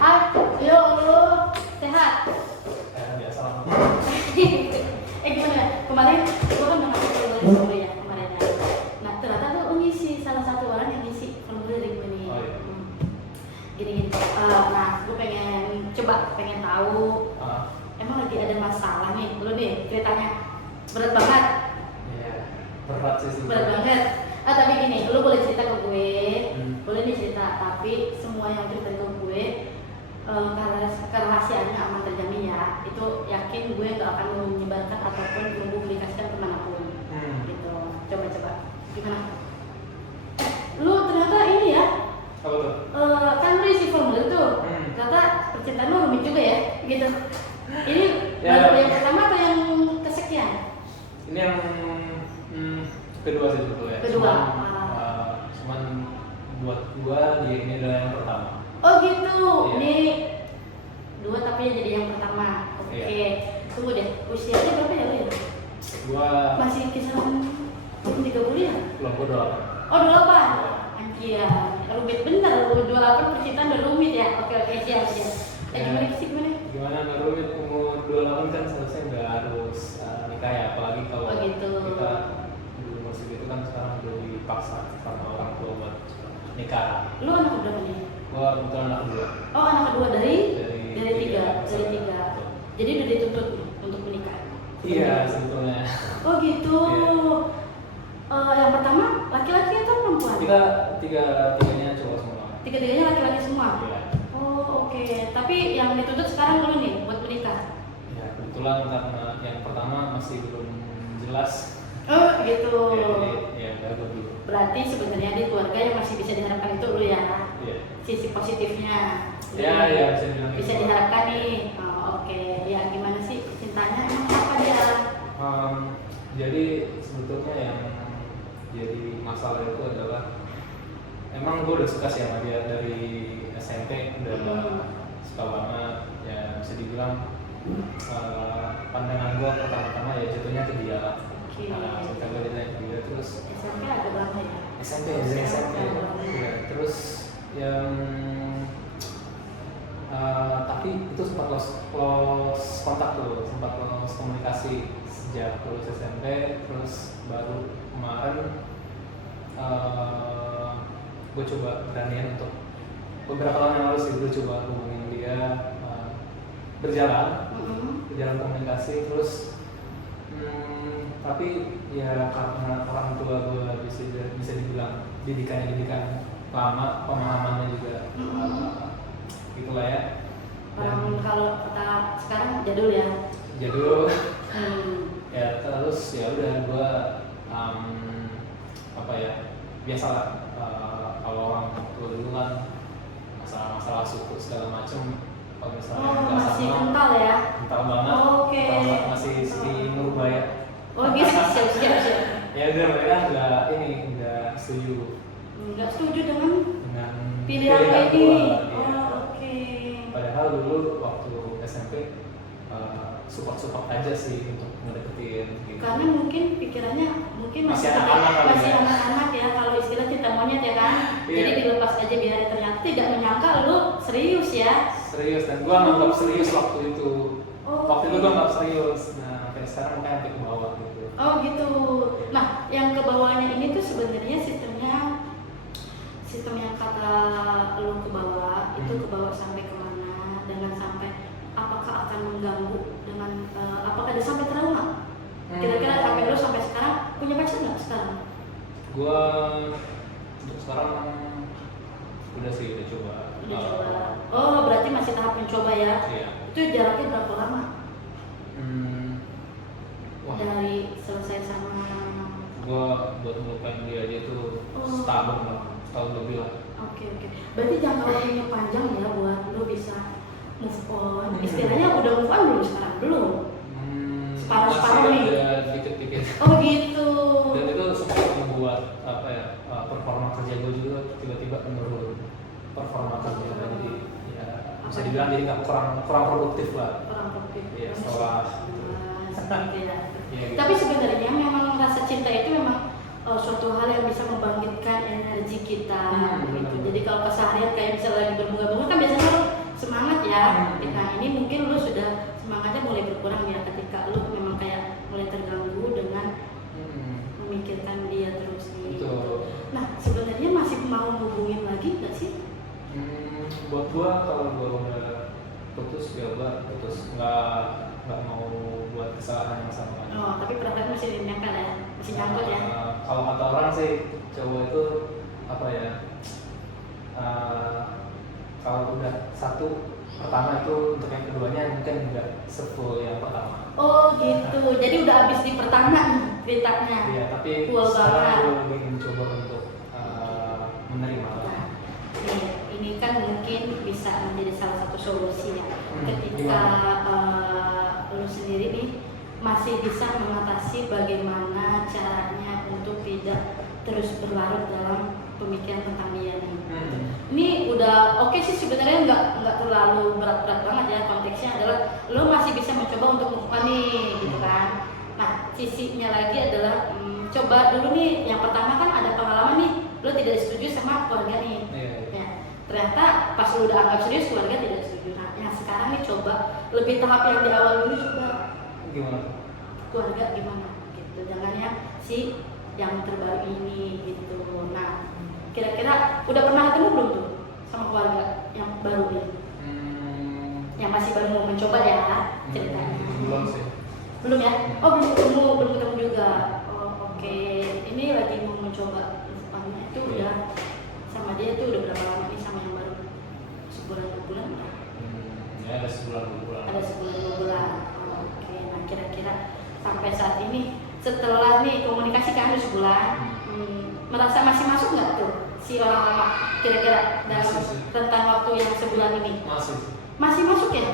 Ah, yo, sehat. Biasa lah. Gimana? Kemarin gua kan udah ngasih formulir dulu ya kemarin ya. Nah ternyata tuh ngisi salah satu orang yang ngisi formulir dari gue nih. Oh, iya. Gini. Nah gue pengen tahu. Emang lagi ada masalah nih, lu nih ceritanya berat banget. Iya, berat sih. Berat banget. Tapi gini, lu boleh cerita ke gue, boleh nih cerita. Tapi semua yang cerita ke gue karena kerahasiaannya aman terjamin ya, itu yakin gue gak akan menyebarkan ataupun mempublikasikan kemanapun. Gitu. Coba gimana? Lu ternyata ini ya? Apa tuh? Kan lu isi formulir tuh. Ternyata percintaan lu rumit juga ya, gitu. Ini baru yang pertama atau yang kesekian? Ini yang kedua sih sebetulnya. Kedua. Cuman buat gua dia ini adalah yang pertama. Oh gitu. Iya. Ini dua tapi yang jadi yang pertama. Oke. Iya. Tunggu deh. Usianya berapa ya lu ya? Gua Masih kisaran 3 bulan ya? belum bodoh. Oh 28. Anjir. Rumit bener. 28 percintaan udah rumit ya. Oke siap. Gimana sih gimana? Gimana nggak rumit, umur 28 kan seharusnya nggak harus nikah ya, apalagi kalau gitu. kita di umur segitu kan sekarang udah dipaksa sama orang tua buat nikah. Lu anak berapa nih? Gua kebetulan anak kedua. Oh anak kedua dari tiga. tiga. Jadi udah dituntut untuk menikah. Iya sebetulnya. Oh gitu. Iya. Yang pertama laki-laki atau perempuan? Kita tiganya cowok semua. Tiga-tiganya laki-laki semua. Iya. Oh oke. Tapi yang dituntut sekarang lu nih buat menikah. Ya kebetulan karena yang pertama masih belum jelas. Oh gitu. Ya baru dulu. Berarti sebenarnya di keluarga yang masih bisa diharapkan itu lu ya. Iya. Sisi positifnya. Ya bisa bilang. Bisa gitu. diharapkan nih. Oke. Ya gimana sih cintanya emang apa dia? Jadi sebetulnya yang jadi masalah itu adalah emang gue udah suka sih sama dia dari SMP, udah suka banget ya, bisa dibilang pandangan gue pertama-tama ya jatuhnya ke dia. Cinta gue ke dia terus SMP agak lama ya? SMP ya, terus yang tapi itu sempat lost kontak tuh, sempat lost komunikasi sejak lulus SMP, terus baru kemarin gue coba beranian untuk beberapa tahun yang lalu sih gue coba hubungin dia, berjalan komunikasi terus tapi ya karena orang tua gue bisa dibilang didikan lama, pemahamannya juga gitulah ya. Kalau kata sekarang jadul ya. Ya terus ya udah gue apa ya, biasalah kalau orang tua dulu kan masalah suku segala macem, kalau misalnya nggak masih sama, kental ya? kental banget. Oke. Masih segi ngerubah ya. Oh gitu, siap. Ya udah mereka nggak setuju. Nggak setuju dengan pilihan gua, ini. ya. Oke. Padahal dulu waktu SMP support aja sih untuk ngedeketin gitu. Karena mungkin pikirannya masih anak-anak ya, kalau istilah cinta monyet ya kan. Jadi dilepas aja biar, ternyata tidak menyangka lu serius ya. Serius, dan gua nganggap serius waktu itu. Waktu itu gua nganggap serius. Nah, sampai sekarang makanya sampai ke bawah gitu. Oh gitu. Nah, yang ke bawahnya ini tuh sebenarnya sistem yang kata lu ke bawah itu ke bawah sampai kemana, dengan sampai apakah akan mengganggu dengan apakah ada sampai trauma? Kira-kira sampai lu sampai sekarang punya pacar nggak sekarang? Gua untuk sekarang udah coba. Oh berarti masih tahap mencoba ya? Iya. Itu jaraknya berapa lama? Wah. Dari selesai sama Gua buat ngelupain dia aja tuh setahun lebih lah. Oke. Berarti jangka waktunya panjang ya buat lu bisa move on. Istilahnya udah move on belum sekarang? Belum? Separuh-separuh nih? Dikit-dikit. Oh gitu. Dan itu sempat membuat performa kerja gue juga tiba-tiba menurun. Performa kerja jadi ya bisa dibilang jadi nggak kurang produktif lah. Iya, setelah seperti ya. Gitu. Tapi sebenarnya memang rasa cinta itu memang suatu hal yang bisa membangkitkan energi kita gitu. Jadi kalau keseharian kayak misalnya lagi berbunga-bunga kan biasanya lu berkurang ya ketika lu memang kayak mulai terganggu dengan memikirkan dia terus nih. Betul. Nah sebenarnya masih mau hubungin lagi nggak sih? Buat gua kalau gua udah putus ya gua putus, nggak mau buat kesalahan yang sama. Oh tapi perasaan masih nempel ya, masih nyangkut ya. Kalau kata orang sih cowok itu apa ya, kalau udah satu pertama itu untuk yang keduanya mungkin nggak sefull yang pertama. Oh gitu, jadi udah habis di pertama nih ceritanya. Iya, tapi Cool sekarang banget. gue lagi mencoba untuk menerima. Nah, ini kan mungkin bisa menjadi salah satu solusi ya. Ketika lu sendiri nih masih bisa mengatasi bagaimana caranya untuk tidak terus berlarut dalam pemikiran tentang dia nih. Ini udah oke sih sebenarnya nggak terlalu berat-berat banget ya, konteksnya adalah lo masih bisa mencoba untuk move on nih gitu kan. Nah sisinya lagi adalah coba dulu nih, yang pertama kan ada pengalaman nih lo tidak setuju sama keluarga nih. Ya, ternyata pas lo udah anggap serius keluarga tidak setuju. Nah yang sekarang nih coba lebih tahap yang di awal dulu, coba Gimana? keluarga gimana gitu, jangan ya si yang terbaru ini gitu. Nah kira-kira udah pernah ketemu belum tuh sama keluarga yang baru ini? Yang masih baru mau mencoba ya ceritanya. Belum sih. Belum ya? Oh belum ketemu juga. Oh oke. Ini lagi mau mencoba depannya itu udah sama dia tuh udah berapa lama nih sama yang baru? Sebulan 2 bulan udah? Ya ada sebulan 2 bulan. Ada sebulan 2 bulan. Oh, oke. Nah kira-kira sampai saat ini setelah nih komunikasi kan udah sebulan, merasa masih masuk nggak tuh si orang lama kira-kira dalam rentang waktu yang sebulan ini? Masih masuk ya?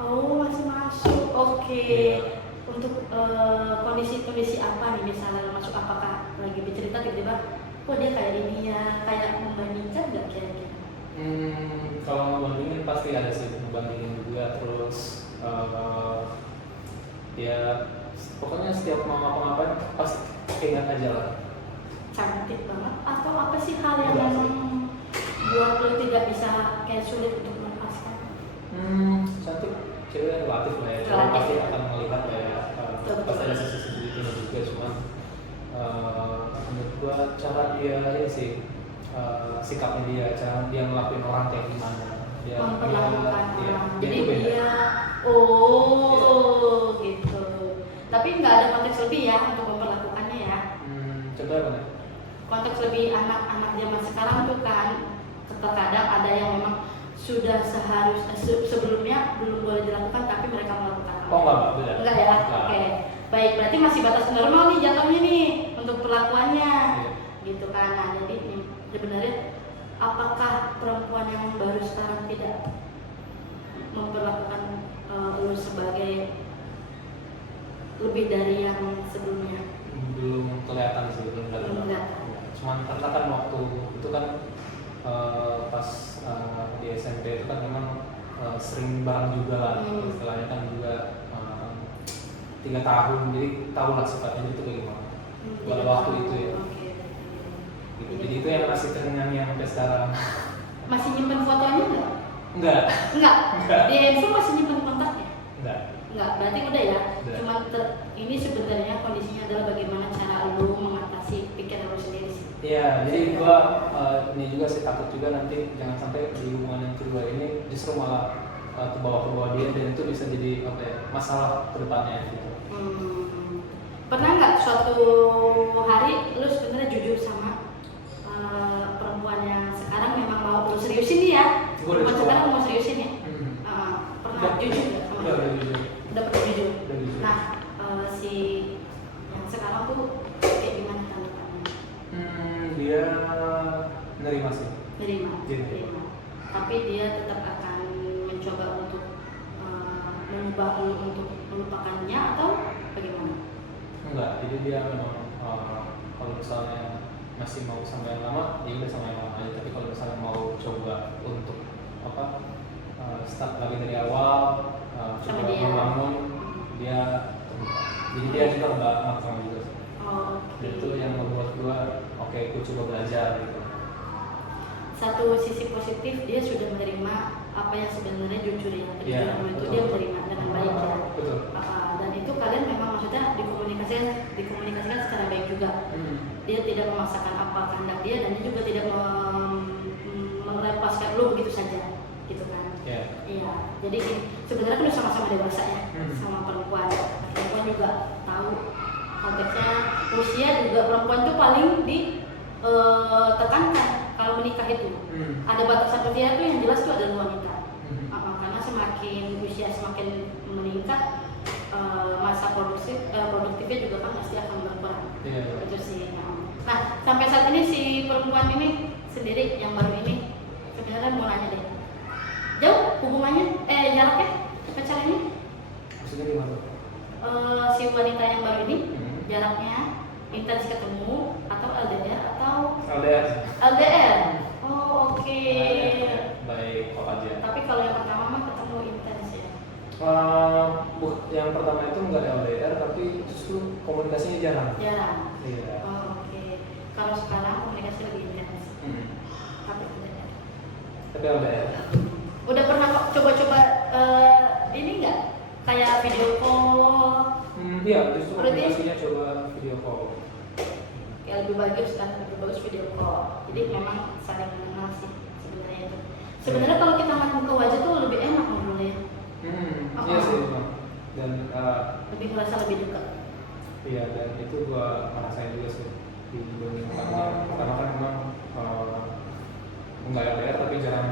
Oh masih masuk. Oke. Untuk kondisi-kondisi apa nih misalnya masuk, apakah lagi bercerita tiba-tiba kok dia kayak ini ya, kayak membandingkan nggak kira-kira? Kalau ngebandingin pasti ada sih, ngebandingin juga, terus ya pokoknya setiap mau ngapa-ngapain pasti ingat aja lah. Cantik banget atau apa sih hal yang memang buat lo tidak bisa kayak sulit untuk melepaskan? Cantik, cewek relatif lah ya, cewek pasti akan melihat lah ya, pasti ada sisi-sisi itu juga, cuman menurut gua cara dia ini sih, sikapnya dia, cara dia ngelakuin orang kayak gimana, dia memperlakukan orang. Jadi itu beda. dia gitu. Tapi nggak ada konteks lebih ya untuk memperlakukannya ya. Contohnya apa nih? Konteks lebih anak-anak zaman sekarang tuh kan terkadang ada yang memang sudah sebelumnya belum boleh dilakukan tapi mereka melakukan. Oh enggak, beda. Enggak ya? Oke. Baik, berarti masih batas normal nih jatuhnya nih untuk perlakuannya. Gitu kan. Nah, jadi sebenarnya apakah perempuan yang baru sekarang tidak memperlakukan lu sebagai lebih dari yang sebelumnya? Belum kelihatan sih, belum kelihatan. Cuman karena kan waktu itu kan pas di SMP itu kan memang sering bareng juga lah, istilahnya kan juga 3 tahun, jadi tahu lah sifatnya itu kayak gimana pada waktu itu ya. Gitu. Jadi itu yang masih terngiang-ngiang sampai sekarang. Masih nyimpen fotonya nggak? Enggak. Di handphone masih nyimpen kontaknya? Enggak, berarti udah ya. Udah. Cuma ini sebenarnya kondisinya adalah bagaimana cara lu mengatasi pikiran lu sendiri sih. Iya, jadi gua ini juga sih takut juga nanti jangan sampai di hubungan yang kedua ini justru malah ke bawah dia, dan itu bisa jadi apa ya, masalah ke depannya gitu. Pernah nggak suatu hari lu sebenarnya jujur sama perempuan yang sekarang memang mau lu seriusin nih ya? Perempuan sekarang mau seriusin ya? Pernah jujur nggak sama dia? Udah pernah jujur. Nah, si yang sekarang tuh kayak gimana tanggapannya? Dia nerima sih. Nerima. Tapi dia tetap akan mencoba untuk mengubah lu untuk melupakannya atau bagaimana? Enggak, jadi dia memang kalau misalnya masih mau sama yang lama, ya udah sama yang lama aja. Tapi kalau misalnya mau coba untuk start lagi dari awal, coba membangun, dia terbuka. Jadi dia juga nggak maksa juga sih. Dan itu yang membuat gua oke, gua coba belajar gitu. Satu sisi positif, dia sudah menerima apa yang sebenarnya jujur ya, kejujuran itu dia menerima dengan baik ya. Betul. Dan itu kalian memang maksudnya dikomunikasikan secara baik juga. Dia tidak memaksakan apa kehendak dia dan dia juga tidak melepaskan lu begitu saja, gitu kan? Iya. Jadi sebenarnya kan udah sama-sama dewasa ya, sama perempuan. Perempuan juga tahu konteksnya usia juga perempuan tuh paling ditekankan kalau menikah itu. Ada batasan usia itu yang jelas tuh adalah wanita. Karena semakin usia semakin meningkat, masa produktifnya juga kan pasti akan berkurang. Itu sih. Nah, sampai saat ini si perempuan ini sendiri yang baru ini sebenarnya mau nanya deh, jauh hubungannya jaraknya pacar ini? Maksudnya gimana? Si wanita yang baru ini jaraknya intens ketemu atau LDR atau LDR? Oh, oke. Baik, kok aja. Tapi kalau yang pertama mah ketemu intens ya? Yang pertama itu nggak LDR, tapi justru komunikasinya jarang. Jarang. Iya. Oh, oke. Kalau sekarang komunikasi lebih intens. Tapi LDR. Tapi LDR. Udah pernah coba-coba ini nggak? Kayak video call? Iya, justru komunikasinya coba video call. Ya lebih bagus kan, lebih bagus video call. Jadi memang saling mengenal sih sebenarnya itu. Sebenarnya kalau kita ngeliat muka wajah tuh lebih enak ngobrolnya. Iya sih memang. Dan lebih merasa lebih dekat. Iya, dan itu gua ngerasain juga sih dibandingkannya. Karena kan memang nggak LDR tapi jarang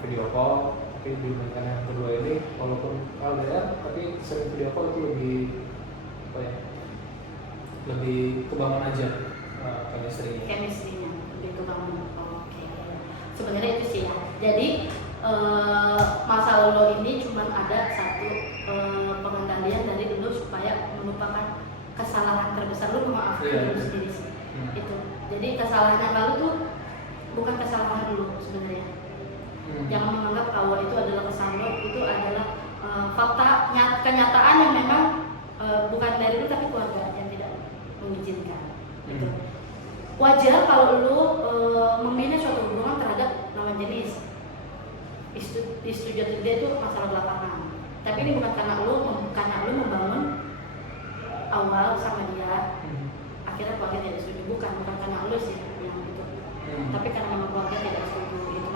video call. Tapi dibandingkan yang kedua ini, walaupun LDR tapi sering video call itu lebih apa ya? Lebih kebangun aja chemistry-nya lebih kebangun. Oke. Sebenarnya itu sih ya. Jadi masa lalu ini cuma ada satu pengendalian dari dulu supaya melupakan kesalahan terbesar lu, memaafkan diri sendiri sih. Itu. Jadi kesalahan yang lalu tuh bukan kesalahan dulu sebenarnya. Jangan menganggap bahwa itu adalah kesalahan lu, itu adalah fakta kenyataan yang memang bukan dari lu tapi keluarga yang tidak mengizinkan. Gitu. Wajar kalau lu membina suatu hubungan terhadap lawan jenis. Disetujui atau tidak itu masalah belakangan. Tapi ini bukan karena lu membangun awal sama dia, akhirnya keluarga tidak setuju. Bukan karena lu sih yang itu. Tapi karena memang keluarga tidak setuju, itu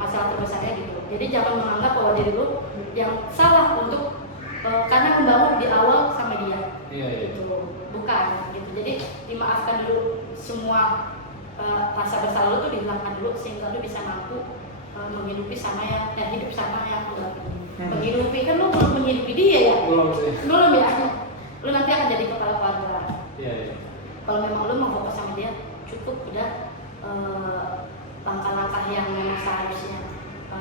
masalah terbesarnya gitu. Jadi jangan menganggap bahwa diri lu yang salah untuk karena membangun di awal sama dia. Gitu. Bukan gitu. Jadi dimaafkan dulu semua rasa bersalah lu tuh dihilangkan dulu sehingga lu bisa mampu menghidupi sama yang hidup sama yang udah menghidupi. Kan lu belum menghidupi dia ya? Belum ya? Lu nanti akan jadi kepala keluarga. Iya. Kalau memang lu mau fokus sama dia, cukup udah langkah-langkah yang memang seharusnya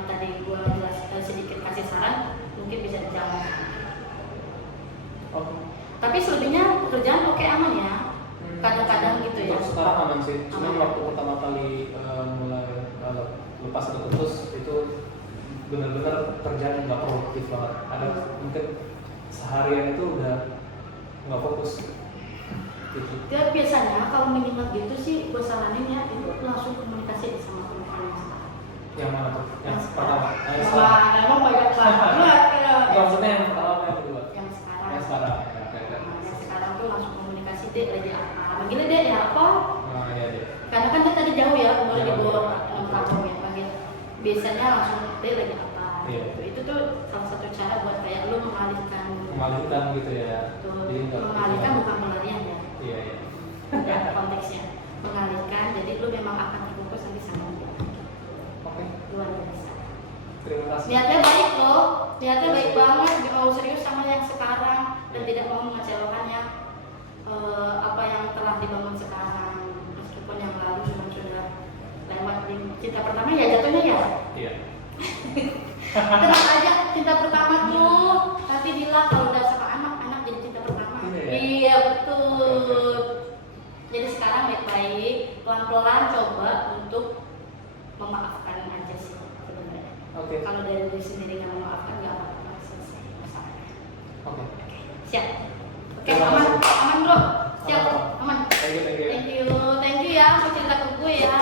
tadi gua jelas sedikit kasih saran mungkin bisa dijalankan. Tapi selebihnya pekerjaan oke, aman ya? Kadang-kadang gitu ya? Sekarang aman sih, cuma waktu pertama kali mulai lepas atau putus itu benar-benar kerjaan nggak produktif banget. Ada mungkin seharian itu udah nggak fokus. Gitu. Ya biasanya kalau minimal gitu sih gue saranin ya itu langsung komunikasi sama perempuan yang sekarang. Yang mana tuh? Yang pertama? Emang banyak banget. Maksudnya yang pertama yang kedua? Yang sekarang. Yang sekarang. Yang sekarang tuh langsung komunikasi deh lagi apa? Manggilnya deh ya apa? Iya deh. Karena kan dia tadi jauh ya, umur di bawah 6 tahun ya panggil. Biasanya langsung deh lagi apa? Iya. Itu tuh salah satu cara buat kayak lu mengalihkan. Mengalihkan gitu ya. Tuh, mengalihkan bukan pelarian ya. Iya. Ya, konteksnya mengalihkan, jadi lu memang akan terfokus nanti sama dia. Oke. Luar biasa. Terima kasih. Niatnya baik loh, niatnya baik banget, mau serius sama yang sekarang dan tidak mau mengecewakannya apa yang telah dibangun sekarang, meskipun yang lalu cuma sudah lewat di cinta pertama ya jatuhnya ya. Iya. Tenang aja, cinta pertama tuh nanti bilang kalau udah sama anak jadi cinta pertama. Iya betul. Jadi sekarang baik-baik, pelan-pelan coba untuk memaafkan aja sih sebenarnya. Oke. Kalau dari diri sendiri nggak memaafkan nggak apa-apa, selesai masalahnya. Oke. Siap. Oke, aman bro. Siap, aman. Thank you. Thank you ya, mau cerita ke gue ya.